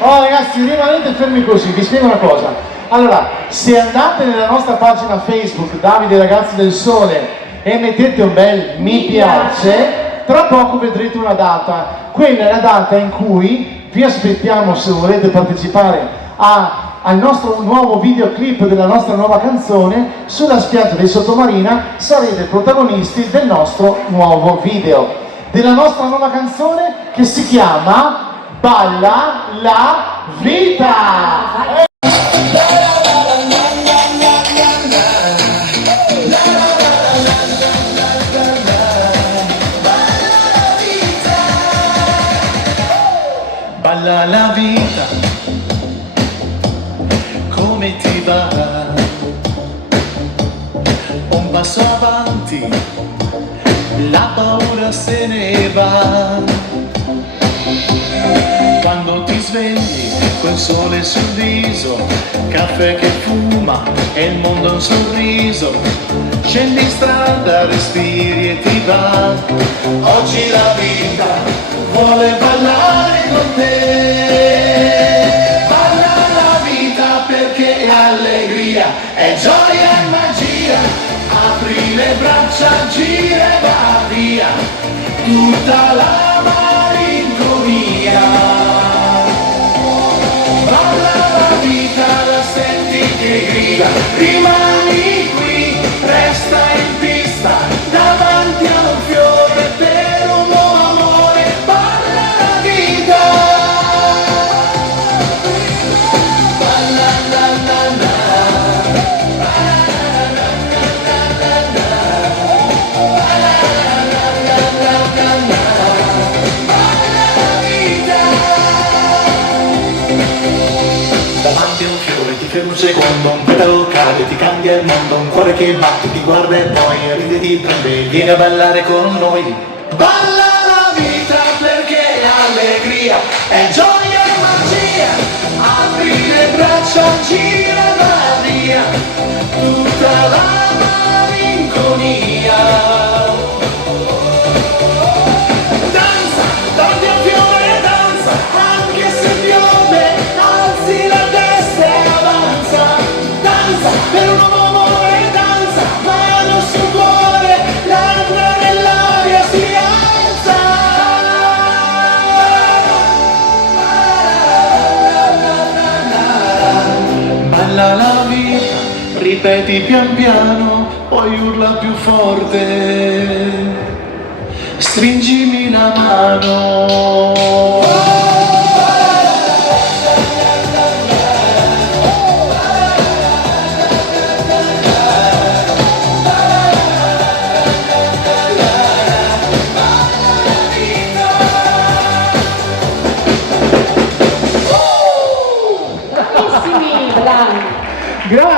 Oh ragazzi, rimanete fermi così, vi spiego una cosa. Allora, se andate nella nostra pagina Facebook, Davide Ragazzi del Sole, e mettete un bel mi piace, tra poco vedrete una data. Quella è la data in cui vi aspettiamo, se volete partecipare al nostro nuovo videoclip della nostra nuova canzone. Sulla spiaggia dei Sottomarina sarete protagonisti del nostro nuovo video, della nostra nuova canzone che si chiama Balla la vita! Balla la vita, come ti va? Un passo avanti, la paura se ne va. Quando ti svegli, quel sole sul viso, caffè che fuma e il mondo un sorriso. Scendi in strada, respiri e ti va. Oggi la vita vuole ballare con te. Balla la vita perché è allegria, è gioia e magia. Apri le braccia, gira e va via tutta la malinconia. Balla la vita, la senti che grida, rimani qui, resta in pista, davanti a un fiore per un nuovo amore. Balla la vita, balla la la la, balla la la la la, balla la la la la, balla la vita. Davanti a un fiore ti fermi un secondo, un petalo cade, ti cambia il mondo, un cuore che batte, ti guarda e poi ride, ti prende, vieni a ballare con noi. Balla la vita perché è allegria, è gioia e magia. Apri le braccia, gira e va via tutta la malinconia. Danza, davanti al fiore, danza, anche se piove, alzi la testa e avanza. Danza per un nuovo amore, danza, mano sul cuore, labbra nell'aria si alza. Balla la vita, ripeti pian piano, poi urla più forte. Stringimi la mano. Bravissimi, bravi! Grazie!